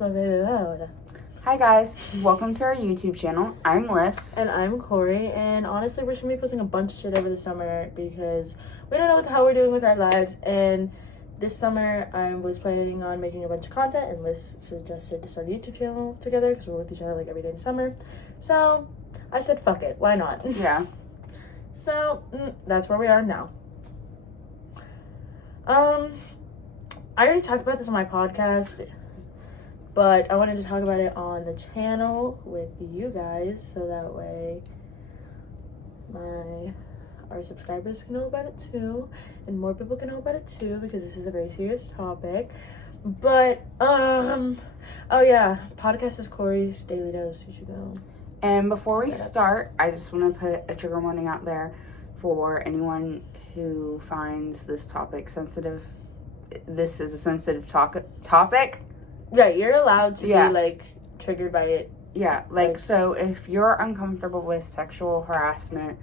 Hi guys, welcome to our YouTube channel. I'm Lyss. And I'm Cori, and honestly we're just gonna be posting a bunch of shit over the summer because we don't know what the hell we're doing with our lives. And this summer I was planning on making a bunch of content, and Lyss suggested to start a YouTube channel together because we're with each other like every day in the summer. So I said fuck it, why not? Yeah. So that's where we are now. I already talked about this on my podcast, but I wanted to talk about it on the channel with you guys, so that way our subscribers can know about it too, and more people can know about it too, because this is a very serious topic. But oh yeah, podcast is Cori's Daily Dose. You should go. And before we start, I just want to put a trigger warning out there for anyone who finds this topic sensitive. This is a sensitive topic. Yeah, you're allowed to be like triggered by it. Yeah, like so if you're uncomfortable with sexual harassment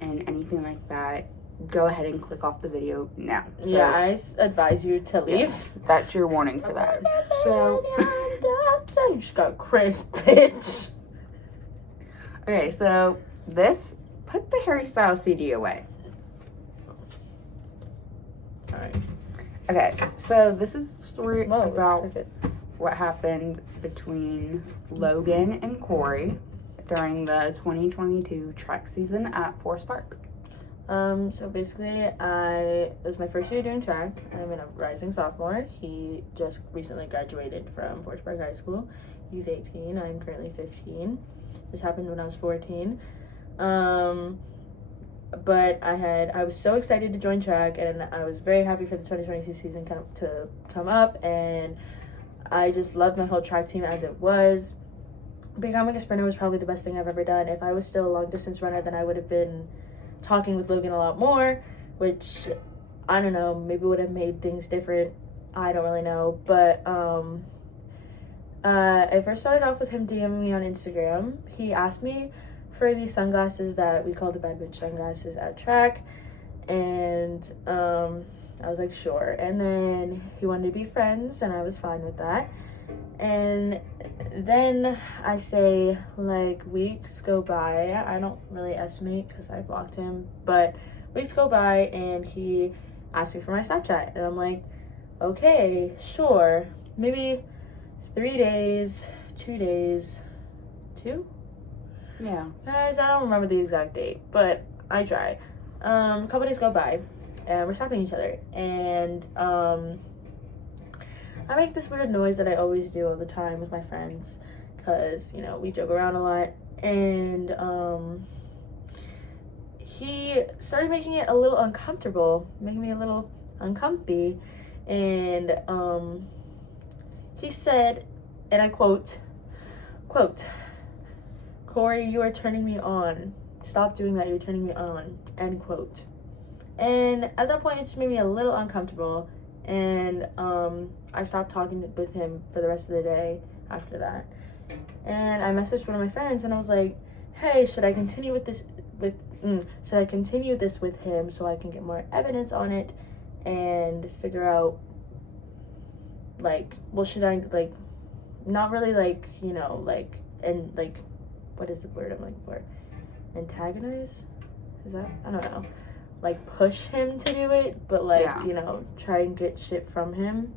and anything like that, go ahead and click off the video now. So, yeah, I advise you to leave. Yeah, that's your warning for that. So you just got Chris, bitch. Okay, so put the Harry Styles CD away. Alright. Okay, so this is a story about it's what happened between Logan and Cori during the 2022 track season at Forest Park. So basically, it was my first year doing track. I'm a rising sophomore. He just recently graduated from Forest Park High School. He's 18. I'm currently 15. This happened when I was 14. But I was so excited to join track, and I was very happy for the 2022 season to come up, and I just loved my whole track team as it was. Becoming a sprinter was probably the best thing I've ever done. If I was still a long distance runner, then I would have been talking with Logan a lot more, which, I don't know, maybe would have made things different. I don't really know. But I first started off with him DMing me on Instagram. He asked me for these sunglasses that we call the bad bitch sunglasses at track, and I was like, sure. And then he wanted to be friends, and I was fine with that. And then I say, like, weeks go by. I don't really estimate because I blocked him, but weeks go by and he asked me for my Snapchat, and I'm like, okay, sure. Maybe 3 days, 2 days, 2? Yeah. Guys, I don't remember the exact date, but I try. A couple days go by, and we're talking to each other, and I make this weird noise that I always do all the time with my friends, because, you know, we joke around a lot, and he started making it a little uncomfortable, making me a little uncomfy, and he said, and I quote, "Cori, you are turning me on. Stop doing that, you're turning me on," end quote. And at that point, it just made me a little uncomfortable, and I stopped talking with him for the rest of the day after that. And I messaged one of my friends, and I was like, hey, should I continue this with him so I can get more evidence on it and figure out, like, well, should I, like, not really, like, you know, like, and, like, what is the word I'm looking for? Antagonize? Is that? I don't know. Like, push him to do it, but, like, you know, try and get shit from him.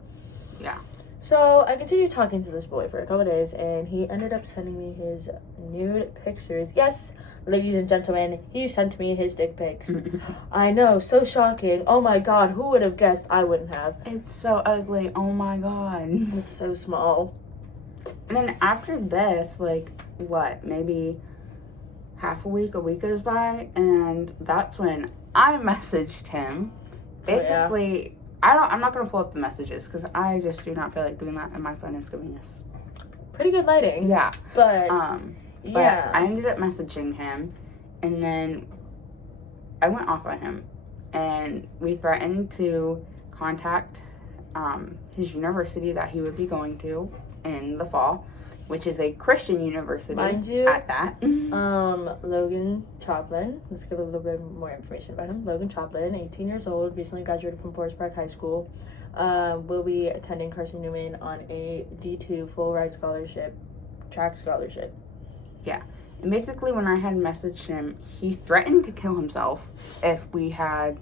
Yeah. So I continued talking to this boy for a couple days, and he ended up sending me his nude pictures. Yes, ladies and gentlemen, he sent me his dick pics. I know, so shocking. Oh my god, who would have guessed? I wouldn't have. It's so ugly. Oh my god. It's so small. And then after this, like, what, maybe a week goes by, and that's when I messaged him. Basically, I'm not gonna pull up the messages because I just do not feel like doing that, and my phone is giving us pretty good lighting. Yeah. But But I ended up messaging him, and then I went off on him, and we threatened to contact his university that he would be going to in the fall, which is a Christian university. Mind you, at that. Logan Choplin. Let's give a little bit more information about him. Logan Choplin, 18 years old, recently graduated from Forest Park High School. will be attending Carson Newman on a D2 full ride scholarship, track scholarship. Yeah. And basically, when I had messaged him, he threatened to kill himself if we had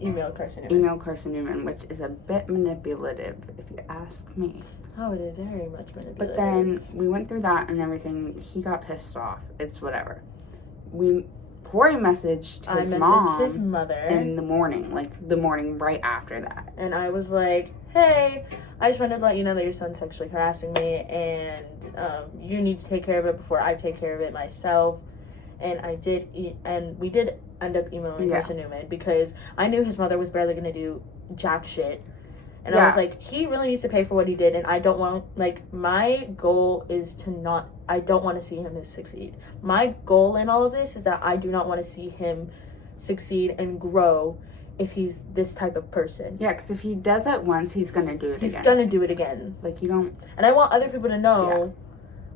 emailed Carson Newman, which is a bit manipulative, if you ask me. Oh, it is very much manipulative. But then we went through that and everything. He got pissed off. It's whatever. Corey messaged his mother in the morning, like the morning right after that. And I was like, hey, I just wanted to let you know that your son's sexually harassing me, and you need to take care of it before I take care of it myself. And we did end up emailing Carson Newman because I knew his mother was barely going to do jack shit. And I was like, he really needs to pay for what he did, and I don't want, like, my goal is I don't want to see him succeed. My goal in all of this is that I do not want to see him succeed and grow if he's this type of person. Yeah, because if he does it once, he's going to do it again. He's going to do it again. Like, you don't... And I want other people to know,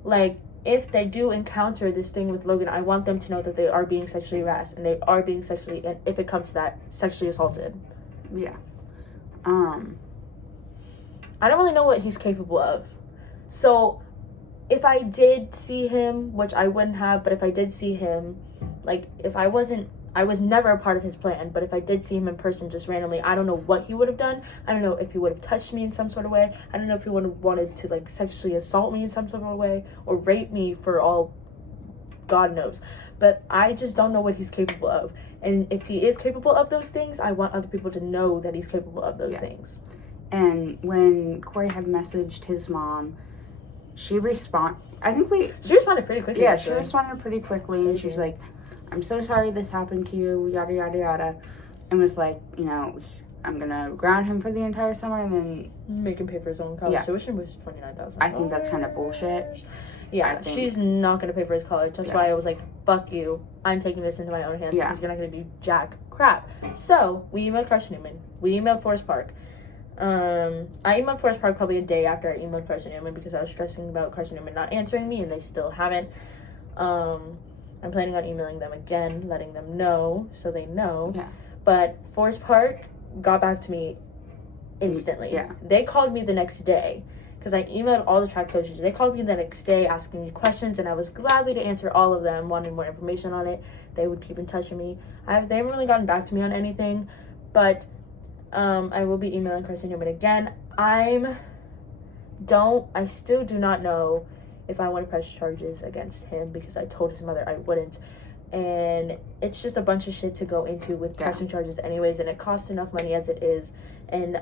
like, if they do encounter this thing with Logan, I want them to know that they are being sexually harassed, and they are being and if it comes to that, sexually assaulted. Yeah. I don't really know what he's capable of. So, if I did see him, which I wouldn't have, but if I did see him, like, I was never a part of his plan, but if I did see him in person just randomly, I don't know what he would have done. I don't know if he would have touched me in some sort of way. I don't know if he would have wanted to, like, sexually assault me in some sort of way, or rape me for all God knows. But I just don't know what he's capable of. And if he is capable of those things, I want other people to know that he's capable of those things. And when Corey had messaged his mom, she responded pretty quickly. Yeah, she responded pretty quickly, and she was like, I'm so sorry this happened to you, yada, yada, yada. And was like, you know, I'm going to ground him for the entire summer and then... make him pay for his own college tuition, which is $29,000. I think that's kind of bullshit. Yeah, she's not going to pay for his college. That's why I was like, fuck you. I'm taking this into my own hands because you're not going to do jack crap. So, we emailed Carson Newman. We emailed Forest Park. I emailed Forest Park probably a day after I emailed Carson Newman because I was stressing about Carson Newman not answering me, and they still haven't. I'm planning on emailing them again, letting them know so they know. Yeah. But Forest Park got back to me instantly. Yeah. They called me the next day because I emailed all the track coaches. They called me the next day asking me questions, and I was gladly to answer all of them, wanting more information on it. They would keep in touch with me. They haven't really gotten back to me on anything, but I will be emailing Carson Newman again. I still do not know if I want to press charges against him because I told his mother I wouldn't. And it's just a bunch of shit to go into with pressing charges anyways, and it costs enough money as it is. And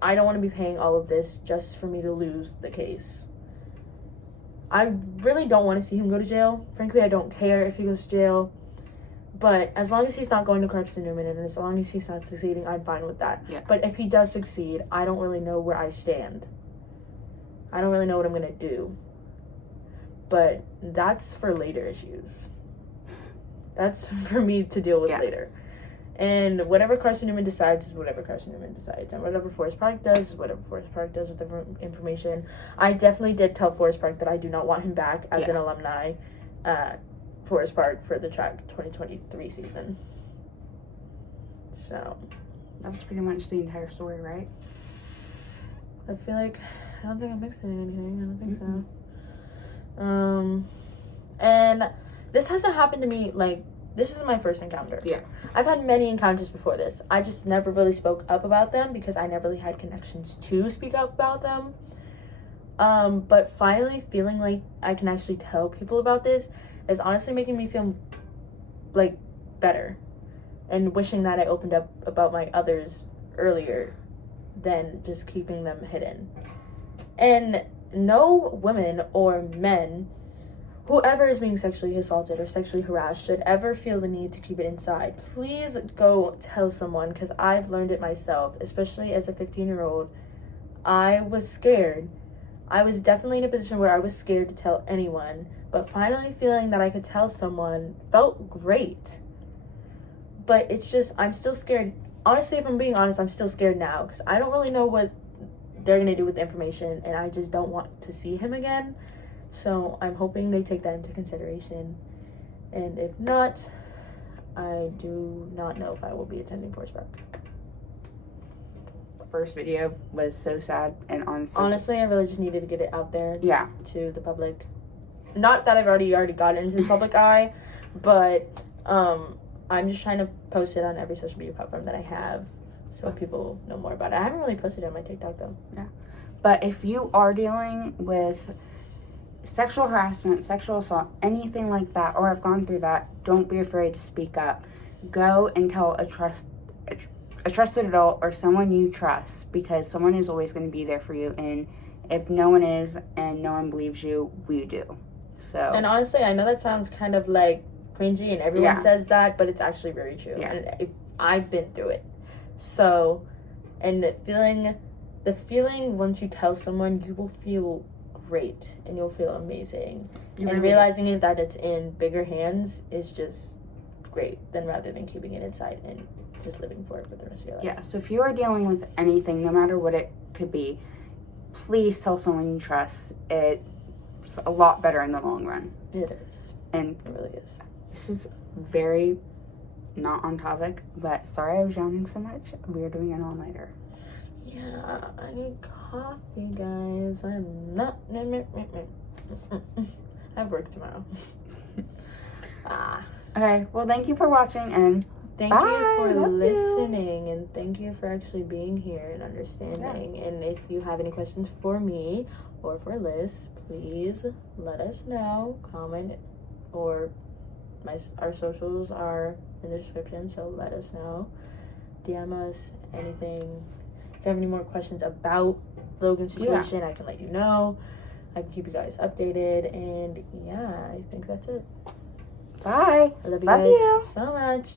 I don't want to be paying all of this just for me to lose the case. I really don't want to see him go to jail. Frankly, I don't care if he goes to jail. But as long as he's not going to Carson Newman and as long as he's not succeeding, I'm fine with that. Yeah. But if he does succeed, I don't really know where I stand. I don't really know what I'm going to do. But that's for later issues. That's for me to deal with later. And whatever Carson Newman decides is whatever Carson Newman decides. And whatever Forest Park does is whatever Forest Park does with the information. I definitely did tell Forest Park that I do not want him back as an alumni at Forest Park for the track 2023 season. So, that's pretty much the entire story, right? I feel like, I don't think I'm mixing anything. I don't think so. And this hasn't happened to me, like, this isn't my first encounter. Yeah. I've had many encounters before this. I just never really spoke up about them because I never really had connections to speak up about them. But finally feeling like I can actually tell people about this is honestly making me feel, like, better. And wishing that I opened up about my others earlier than just keeping them hidden. And no women or men, whoever is being sexually assaulted or sexually harassed, should ever feel the need to keep it inside. Please go tell someone, because I've learned it myself, especially as a 15-year-old. I was scared. I was definitely in a position where I was scared to tell anyone, but finally feeling that I could tell someone felt great. But it's just, I'm still scared. Honestly, if I'm being honest, I'm still scared now, because I don't really know what they're going to do with the information, and I just don't want to see him again. So I'm hoping they take that into consideration. And if not, I do not know if I will be attending Forest Park. first video was so sad, and honestly, I really just needed to get it out there. Yeah. To the public. Not that I've already got it into the public eye, but I'm just trying to post it on every social media platform that I have, so people know more about it. I haven't really posted it on my TikTok though. Yeah. But if you are dealing with sexual harassment, sexual assault, anything like that, or have gone through that, don't be afraid to speak up. Go and tell a trusted adult or someone you trust, because someone is always going to be there for you. And if no one is and no one believes you, we do. So. And honestly, I know that sounds kind of like cringy, and everyone says that, but it's actually very true. Yeah. And I've been through it. So, and the feeling once you tell someone, you will feel great and you'll feel amazing. And realizing that it's in bigger hands is just great, rather than keeping it inside and just living for it for the rest of your life. Yeah, so if you are dealing with anything, no matter what it could be, please tell someone you trust. It's a lot better in the long run. It is. And it really is. This is very not on topic, but sorry I was yawning so much. We are doing an all-nighter. Yeah, I need coffee, guys. I'm not. I have work tomorrow. Okay, well, thank you for watching, and thank you for listening, and thank you for actually being here and understanding. Yeah. And if you have any questions for me or for Liz, please let us know. Comment, or our socials are in the description, so let us know. DM us anything. If you have any more questions about Logan's situation, I can let you know. I can keep you guys updated, and yeah, I think that's it. Bye. I love you guys so much.